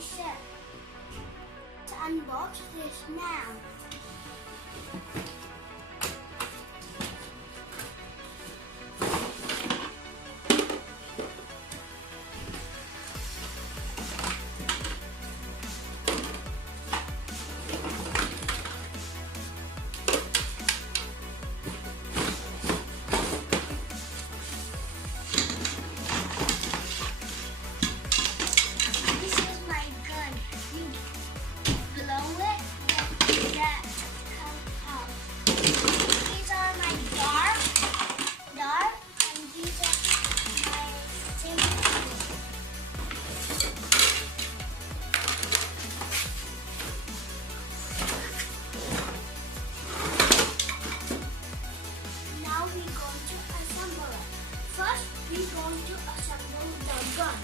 said. To unbox this now. First, we're going to assemble the gun.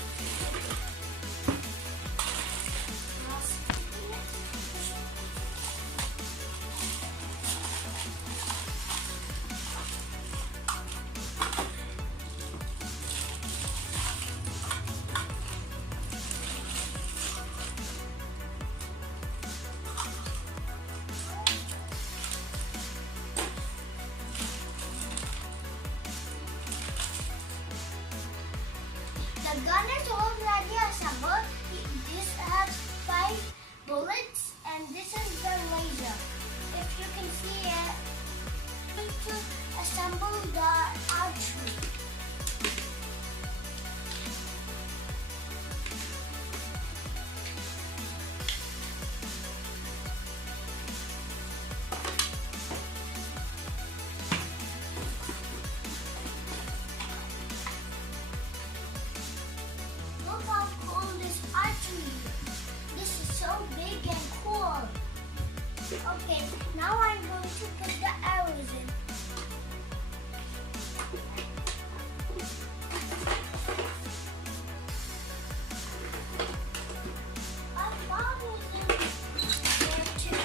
The gun is already assembled. This has 5 bullets and this is the laser. If you can see it, we need to assemble the archery. Look how cool this archery is. This is so big and cool. Okay, now I'm going to put the arrows in. Our bomb is in there too.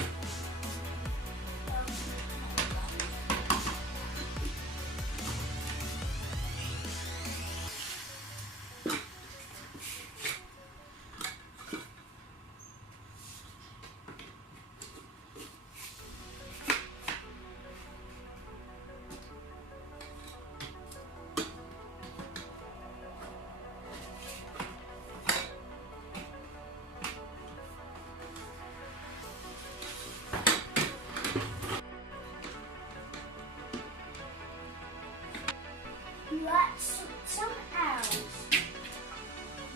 Let's shoot some arrows.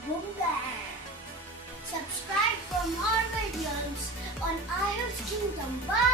Boom there. Subscribe for more videos on Iron's Kingdom. Bye.